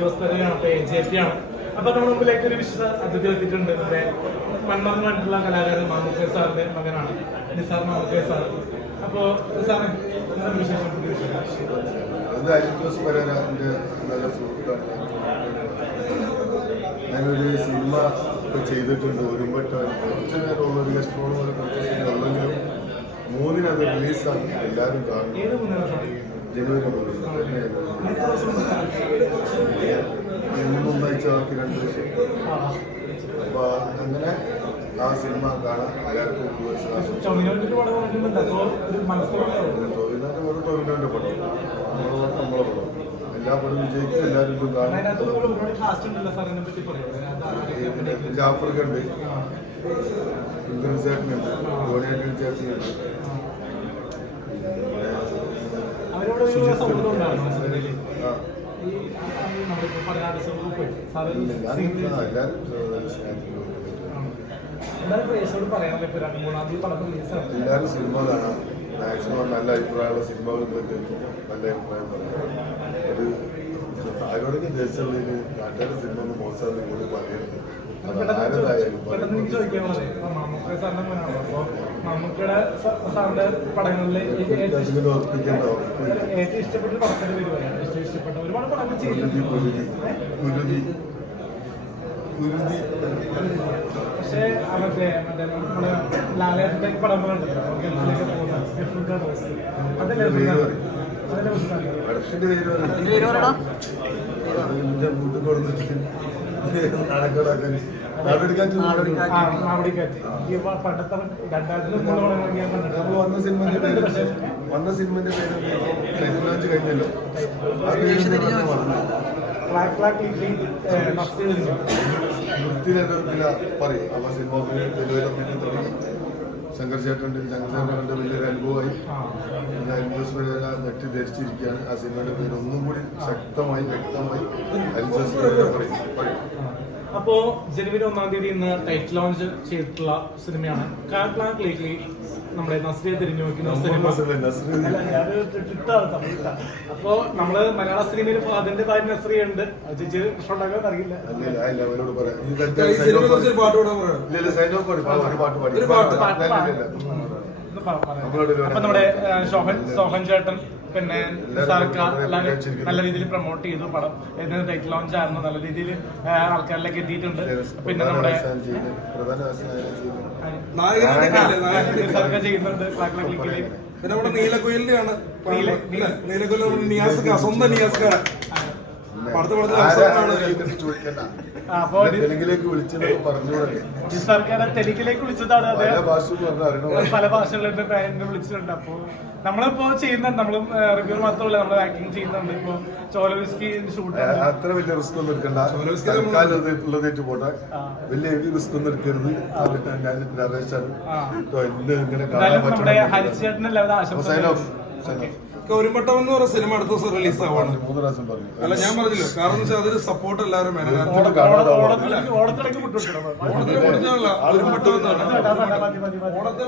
JP-ആണ്. അപ്പോൾ നമ്മുടെ മുമ്പിലേക്ക് ഒരു വിശേഷ അതിഥി എത്തിയിട്ടുണ്ട്. നമ്മുടെ മൺമറന്ന് കണ്ടിട്ടുള്ള കലാകാരൻ മാമുക്കോയ് സാറിന്റെ മകനാണ് നിസാർ മാമുക്കോയ് സാർ. അപ്പോൾ സാറേ നല്ല സുഹൃത്താണ്. ഞാനൊരു സിനിമ ചെയ്തിട്ടുണ്ട്. ഒരുമ്പെട്ടോ കുറച്ച് നേരം ഉള്ളൊരു ഗസ്റ്റോളം പോലെ കുറച്ച് ഉള്ളെങ്കിലും 3-ന് അത് റിലീസാണ്. എല്ലാവരും കാണും. ജനുവരി 3 ആക്കി 2 ദിവസം. അപ്പോൾ അങ്ങനെ ആ സിനിമ കാണാൻ എല്ലാവർക്കും ടോവിനോന്റെ പടം, ടോവിനോന്റെ പടം, നമ്മളെ പടം എല്ലാ പടം വിജയിക്കും. എല്ലാവരും കാണും. ജാഫർക്കുണ്ട്, ഇന്ദ്രൻ ചേട്ടനുണ്ട്, ധോണിയാറ്റൻ ചേട്ടനുണ്ട്, എല്ലാവരും സിനിമ കാണാം. മാക്സിമം നല്ല അഭിപ്രായമുള്ള സിനിമകൾ നല്ല അഭിപ്രായം പറയാം. ഒരു ആരോടൊക്കെ ദേശമുള്ളതിന് നാട്ടുകാരുടെ സിനിമ ഒന്ന് മോശം കൂടി പറയരുത്. പക്ഷേ മറ്റേ നമ്മുടെ ലാലേട്ടൻ്റെ പടങ്ങളുണ്ടല്ലോ, വന്ന സിനിമന്റെ പേര് കഴിഞ്ഞല്ലോ. പറയും അപ്പൊ സിനിമ തുടങ്ങി. ശങ്കർ ചേട്ടൻ്റെ കണ്ട വലിയൊരു അനുഭവമായി. ഞാൻ അൽജോസ് പെരേര നെറ്റി ധരിച്ചിരിക്കുകയാണ്. ആ സിനിമയുടെ പേര് ഒന്നും കൂടി ശക്തമായി വ്യക്തമായി അൽജോസ് പെരേര പറയും. അപ്പോ ജനുവരി 1-ാം തീയതി ഇന്ന് ടൈറ്റിൽ ലോഞ്ച് ചെയ്തിട്ടുള്ള സിനിമയാണ് കാർക്ലാങ്ക് ലേറ്റ്ലി. നമ്മുടെ നസ്രിയെ തിരിഞ്ഞു നോക്കുന്ന സിനിമ. അപ്പോ നമ്മള് മലയാള സിനിമയിൽ അതിന്റേതായ നസ്രിയ ഉണ്ട്. ചേച്ചി പ്രശ്നം അറിയില്ല. അപ്പൊ നമ്മുടെ സോഹൻ ചേട്ടൻ പിന്നെ നല്ല രീതിയിൽ പ്രൊമോട്ട് ചെയ്തു പടം. ടൈറ്റിൽ ലോഞ്ച് ആയിരുന്നു. നല്ല രീതിയിൽ ആൾക്കാരിലേക്ക് എത്തിയിട്ടുണ്ട്. പിന്നെ നമ്മുടെ ചെയ്യുന്നുണ്ട്. പിന്നെ നമ്മുടെ നീലക്കുയിലാണ്. നിയാസ്ക സ്വന്തം നിയാസ്ക തെലുങ്കിലേക്ക് വിളിച്ചത് പറഞ്ഞോളെ സർക്കാരെ തെലുങ്കിലേക്ക് വിളിച്ചതാണ്. അതെ, പല ഭാഷകളിലും വിളിച്ചിട്ടുണ്ട്. അപ്പൊ നമ്മളിപ്പോ ചെയ്യുന്നുണ്ട്. നമ്മളും റിവ്യൂ മാത്രമല്ല, നമ്മൾ ആക്ടിങ് ചെയ്യുന്നുണ്ട്. ഇപ്പൊ ചോലവിസ്കി ഷൂട്ട് അത്ര വലിയ റിസ്ക് ഒന്നും എടുക്കണ്ട. ഉള്ളതായിട്ട് പോട്ടെ. വലിയ ഹെവി റിസ്ക് ഒന്നും എടുക്കരുത്. ഞാൻ അപേക്ഷയാണ്. നമ്മുടെ ഹരിച്ചേട്ടനല്ല ഒരുമ്പട്ടം എന്ന് പറയുന്ന സിനിമ അടുത്ത ദിവസം റിലീസ് ആവാണ്. 3 പ്രാവശ്യം പറഞ്ഞു. അല്ല, ഞാൻ പറഞ്ഞില്ലോ. കാരണം വെച്ചാൽ അതൊരു സപ്പോർട്ട് എല്ലാവരും ഓണത്തെ